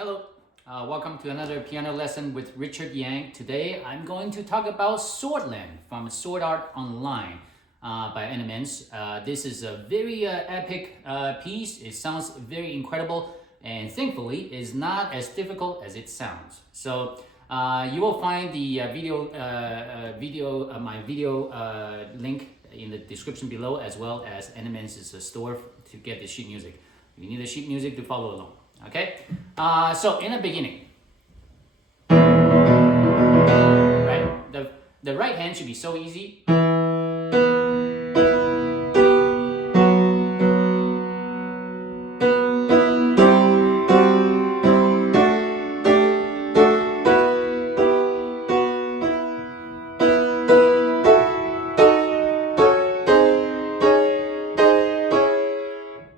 Hello, welcome to another piano lesson with Richard Yang. Today I'm going to talk about Swordland from Sword Art Online by Animenz. This is a very epic piece. It sounds very incredible and thankfully is not as difficult as it sounds. So you will find the my video link in the description below, as well as Animenz's store to get the sheet music. You need the sheet music to follow along. Okay, so in the beginning, right, the right hand should be so easy.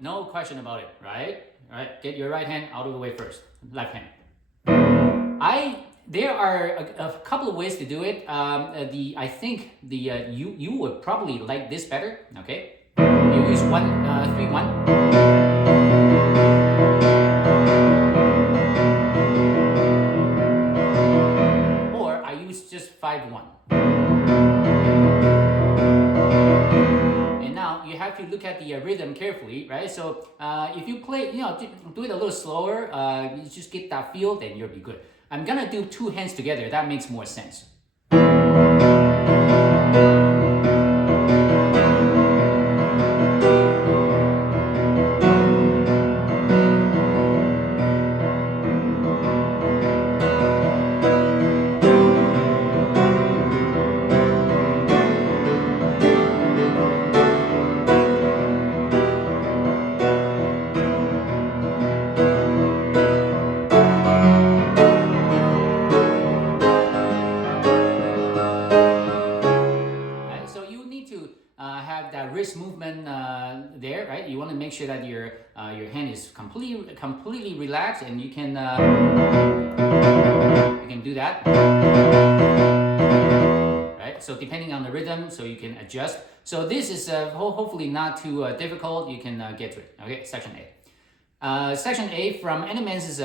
No question about it, right? All right, get your right hand out of the way first. Left hand. There are a couple of ways to do it. I think you would probably like this better. Okay, you use 1-3-1. Or I use just 5-1. You have to look at the rhythm carefully, right? So if you play, do it a little slower, you just get that feel, then you'll be good. I'm gonna do two hands together. That makes more sense. Have that wrist movement there, right? You want to make sure that your hand is completely relaxed, and you can do that, right? So depending on the rhythm, so you can adjust. So this is hopefully not too difficult. You can get to it. Okay, section A. Section A from Animenz's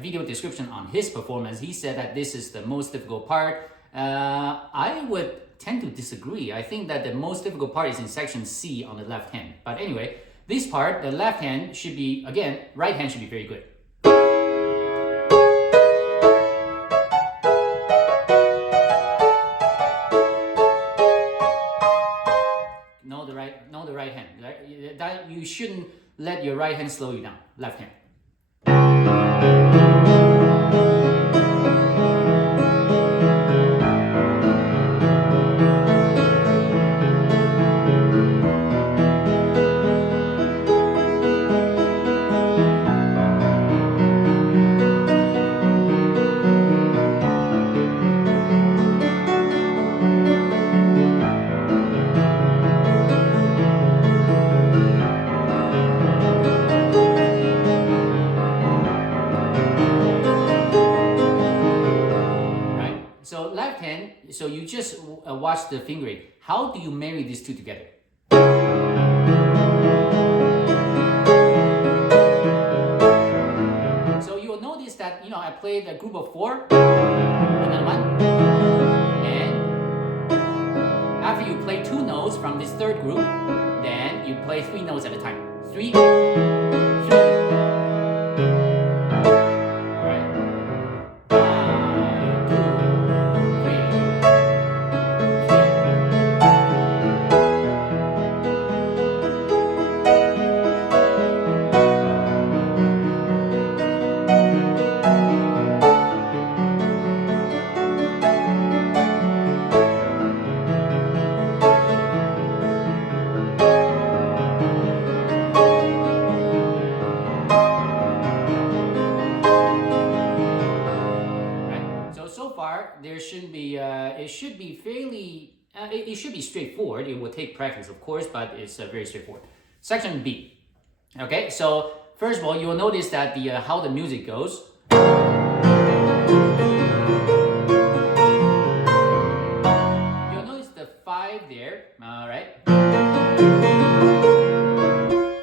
video description on his performance. He said that this is the most difficult part. I would tend to disagree. I think that the most difficult part is in section C on the left hand. But anyway, this part, the left hand should be, again, right hand should be very good. Know the right hand. Right? That you shouldn't let your right hand slow you down. Left hand. So left hand, so you just watch the fingering. How do you marry these two together? So you will notice that, I played a group of 4, another one, and after you play 2 notes from this third group, then you play 3 notes at a time. 3, 3. So far, there shouldn't be. It should be fairly. It should be straightforward. It will take practice, of course, but it's very straightforward. Section B. Okay, so first of all, you will notice that how the music goes. You'll notice the 5 there. All right.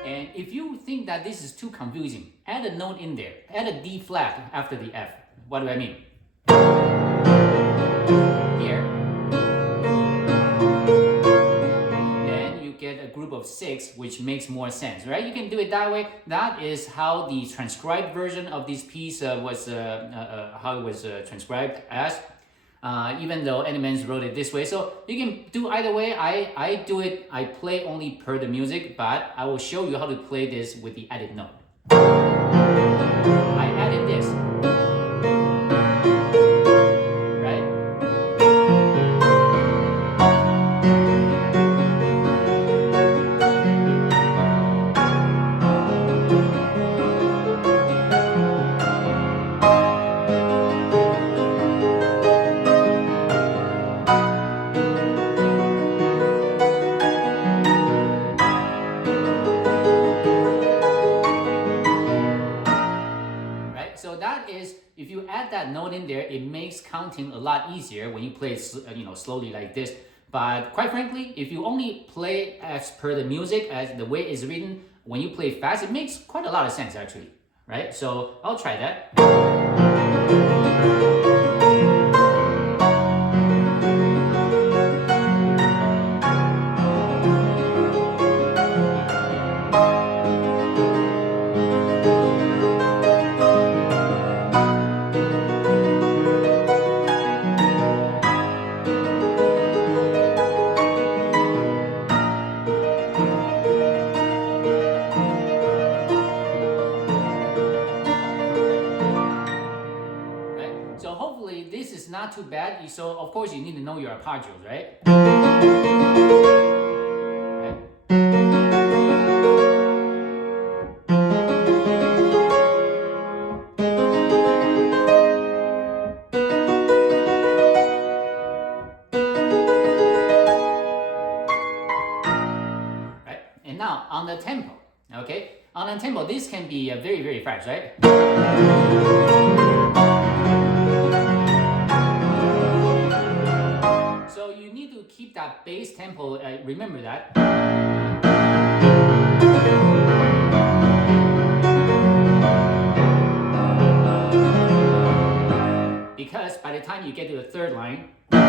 And if you think that that this is too confusing, add a note in there. Add a D flat after the F. What do I mean? Here. Then you get a group of 6, which makes more sense, right? You can do it that way. That is how the transcribed version of this piece was transcribed as. Even though Animenz wrote it this way. So you can do either way. I do it, I play only per the music, but I will show you how to play this with the added note. I added this. Right? So that is, if you add that note in there, it makes counting a lot easier when you play it, slowly like this. But quite frankly, if you only play as per the music, as the way it's written, when you play fast, it makes quite a lot of sense actually, right? So I'll try that. So hopefully this is not too bad. So of course you need to know your arpeggios, right? Right? And now on the tempo, okay? On the tempo, this can be very, very fast, right? So you need to keep that bass tempo, remember that. Because by the time you get to the third line, you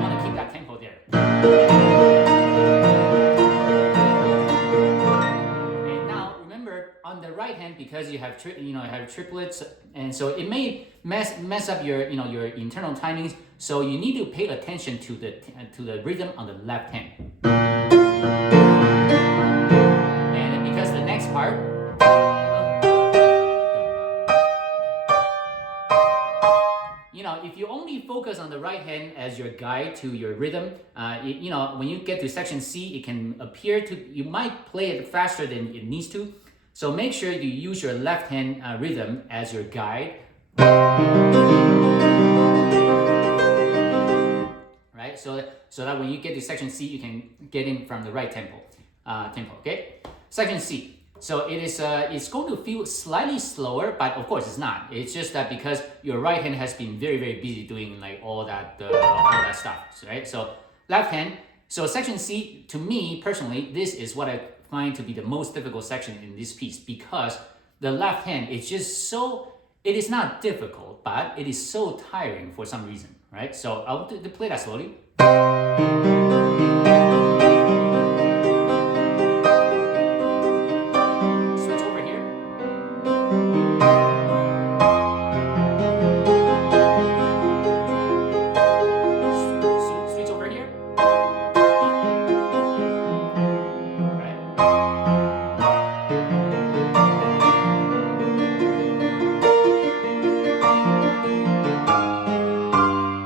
want to keep that tempo there. And now remember, on the right hand, because you have triplets, and so it may mess up your your internal timings. So you need to pay attention to the rhythm on the left hand. And because the next part, if you only focus on the right hand as your guide to your rhythm, when you get to section C, it can appear you might play it faster than it needs to. So make sure you use your left hand rhythm as your guide. Right? So that when you get to section C, you can get in from the right tempo. Okay? Section C. So it is it's going to feel slightly slower, but of course it's not. It's just that because your right hand has been very, very busy doing like all that stuff, right? So left hand. So section C, to me personally, this is what I find to be the most difficult section in this piece, because the left hand is just so, it is not difficult, but it is so tiring for some reason, right? So I'll play that slowly.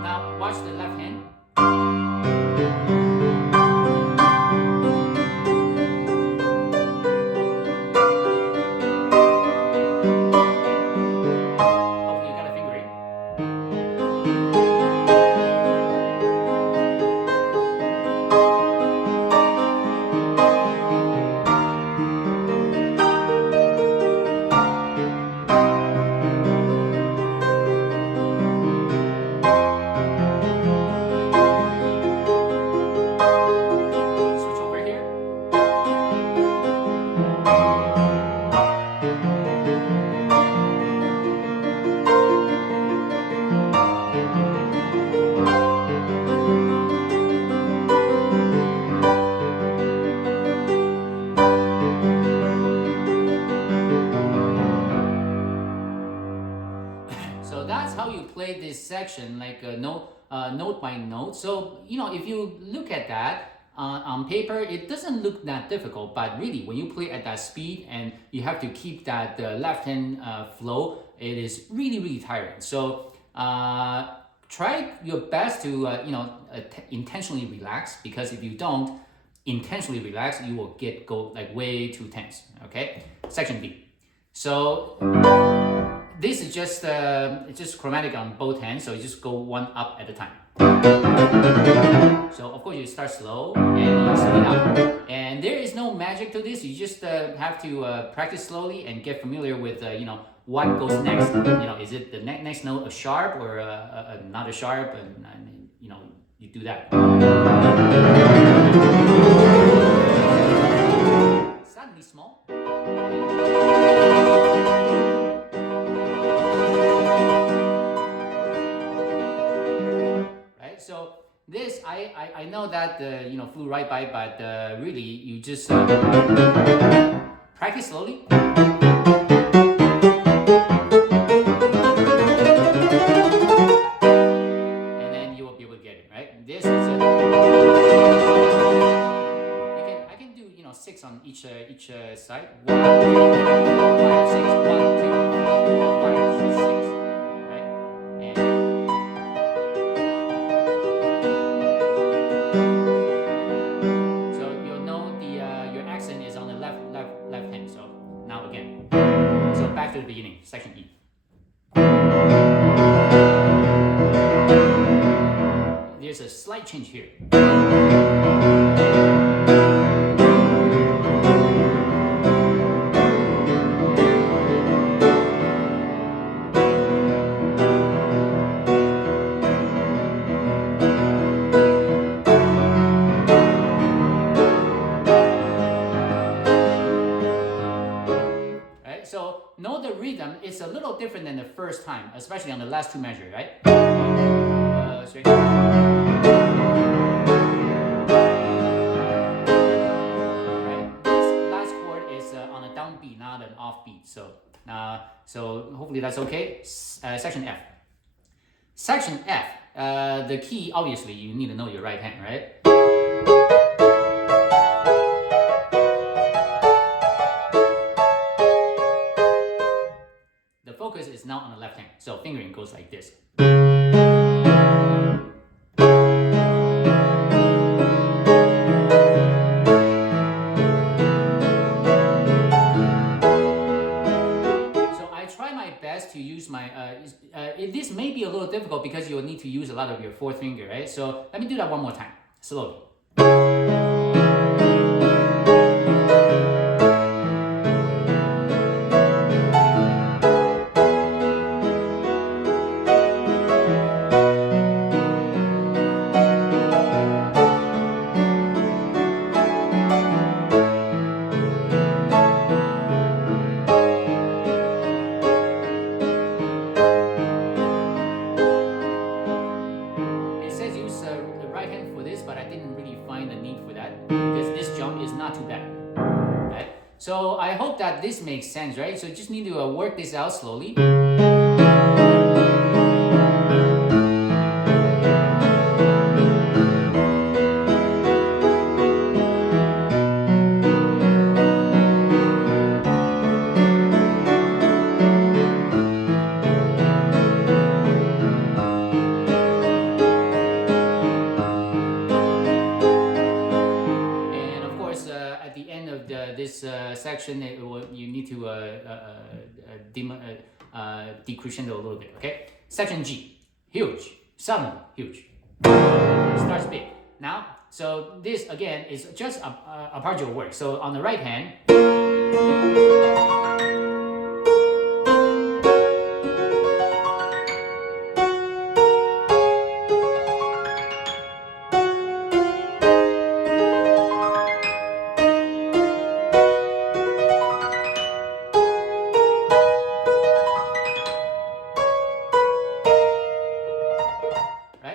Now watch the left hand. play this section like note by note. So if you look at that on paper, it doesn't look that difficult. But really, when you play at that speed and you have to keep that left hand flow, it is really tiring. So try your best to intentionally relax, because if you don't intentionally relax, you will go like way too tense. Okay, section B. So this is just it's just chromatic on both hands, so you just go one up at a time. So of course you start slow and you speed up, and there is no magic to this. You just have to practice slowly and get familiar with what goes next. Is it the next note a sharp or not a sharp, and you do that. Suddenly small. Right, so this I know that flew right by, but really you just practice slowly. And then you will be able to get it, right? This is I can do 6 on each side. 1, 2, 3, 4, 5, 6. 1, 2, 3, 4, 5, 6. Right? And so you'll know your accent is on the left hand. So now again. So back to the beginning, section E. There's a slight change here. So know the rhythm is a little different than the first time, especially on the last two measures, right? Straight. Right? This last chord is on a downbeat, not an offbeat. So hopefully that's okay. Section F. Section F. The key, obviously, you need to know your right hand, right? The focus is now on the left hand, so fingering goes like this. So I try my best to use my, this may be a little difficult because you'll need to use a lot of your fourth finger, right? So let me do that one more time, slowly. So I hope that this makes sense, right? So you just need to work this out slowly. This section, you need to decrescendo a little bit, okay? Section G, huge, suddenly huge, starts big. Now, so this again is just arpeggio work. So on the right hand,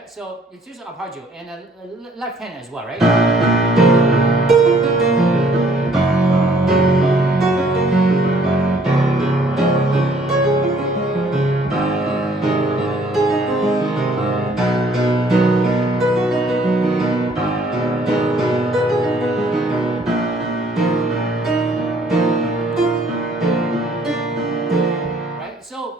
so it's just arpeggio and left hand as well, right?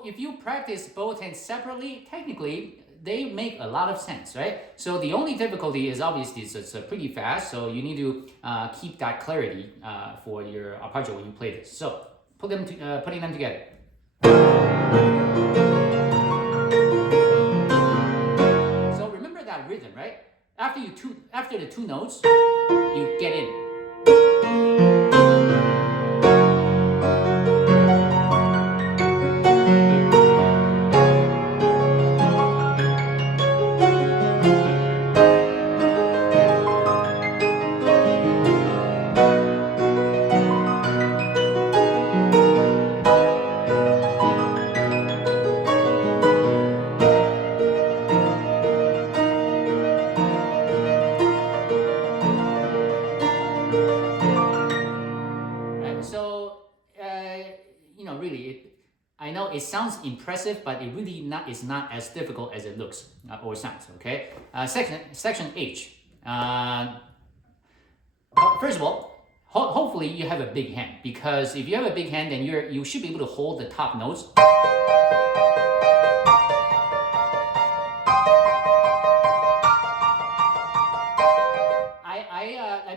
if you practice both hands separately, technically they make a lot of sense, right? So the only difficulty is obviously it's pretty fast, so you need to keep that clarity for your arpeggio when you play this. So putting them together. So remember that rhythm, right? After the two notes, you get in. Really, I know it sounds impressive, but it really is not as difficult as it looks or sounds. Okay. Section H. First of all, hopefully you have a big hand, because if you have a big hand, then you should be able to hold the top notes.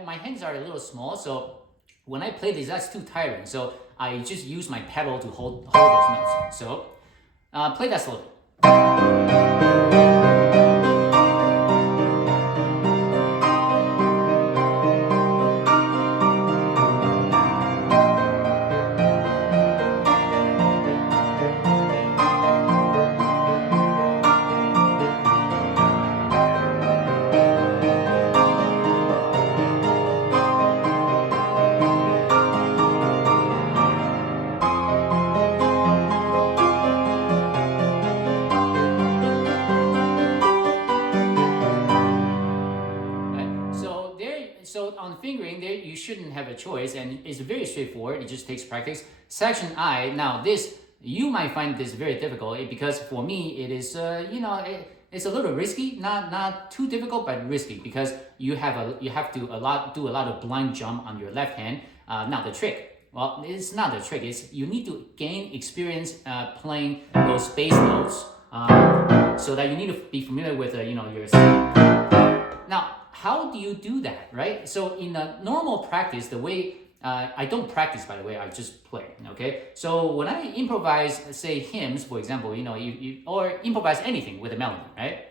My hands are a little small, so when I play this, that's too tiring. So I just use my pedal to hold those notes. So play that slowly. So on fingering there, you shouldn't have a choice, and it's very straightforward. It just takes practice. Section I. Now this, you might find this very difficult, because for me it is it's a little risky. Not too difficult, but risky, because you have to do a lot of blind jump on your left hand. Now the trick. Well, it's not the trick. It's you need to gain experience playing those bass notes, so that you need to be familiar with your. Now, how do you do that, right? So in a normal practice, the way I don't practice, by the way, I just play. Okay. So when I improvise, say hymns, for example, or improvise anything with a melody, right?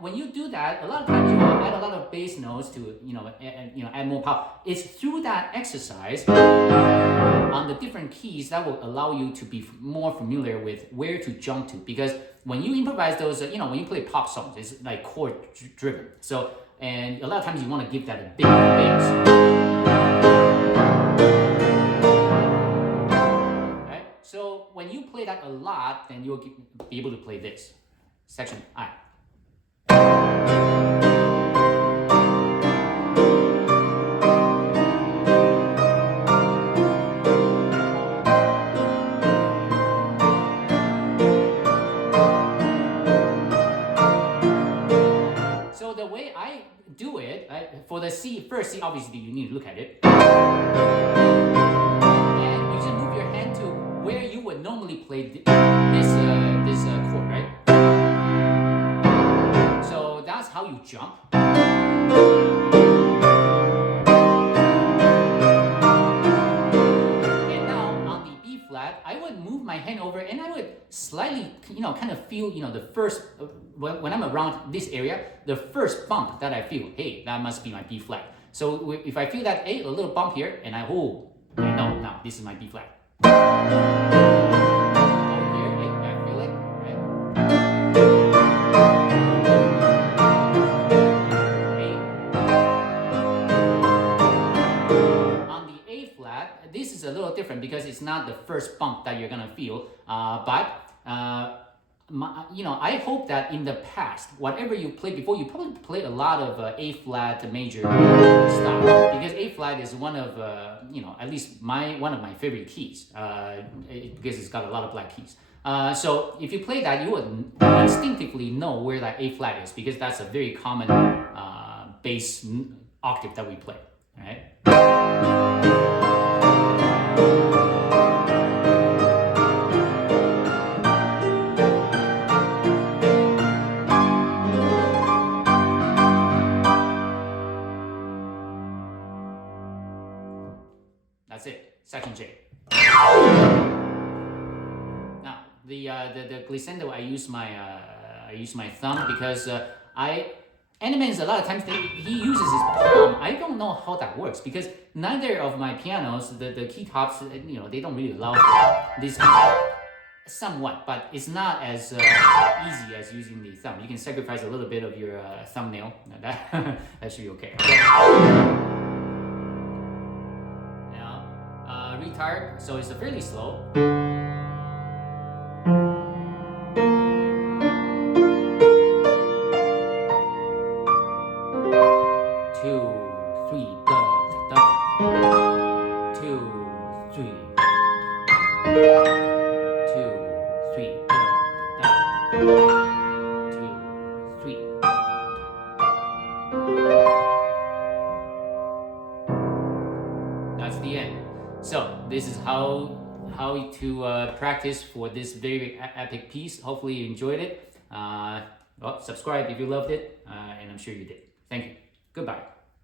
When you do that, a lot of times you will add a lot of bass notes to add more power. It's through that exercise on the different keys that will allow you to be more familiar with where to jump to. Because when you improvise those, when you play pop songs, it's like chord driven. So, and a lot of times you want to give that a big bass. Right? So when you play that a lot, then you'll be able to play this. Section I. So the way I do it, for the C, first C, obviously you need to look at it. And you just move your hand to where you would normally play this chord, right? So that's how you jump. And now on the B flat, I would move my hand over and I would slightly, kind of feel, the first, when I'm around this area, the first bump that I feel, hey, that must be my B flat. So if I feel that, hey, a little bump here, and I know, now this is my B flat. This is a little different because it's not the first bump that you're gonna feel, I hope that in the past, whatever you played before, you probably played a lot of A flat major style, because A flat is one of at least one of my favorite keys, because it's got a lot of black keys. So if you play that, you would instinctively know where that A flat is, because that's a very common bass octave that we play. All right. That's it. Section J. Now the glissando, I use my thumb because Animenz, a lot of times he uses his palm. I don't know how that works because neither of my pianos, the key tops, they don't really allow for this somewhat, but it's not as easy as using the thumb. You can sacrifice a little bit of your thumbnail. That should be okay. Now, retard, so it's fairly slow. 2, 3, da, da, da. 2, 3. 2, 3, da, da, da. 2, 3. That's the end. So this is how to practice for this very epic piece. Hopefully you enjoyed it. Well, subscribe if you loved it, and I'm sure you did. Thank you. Goodbye.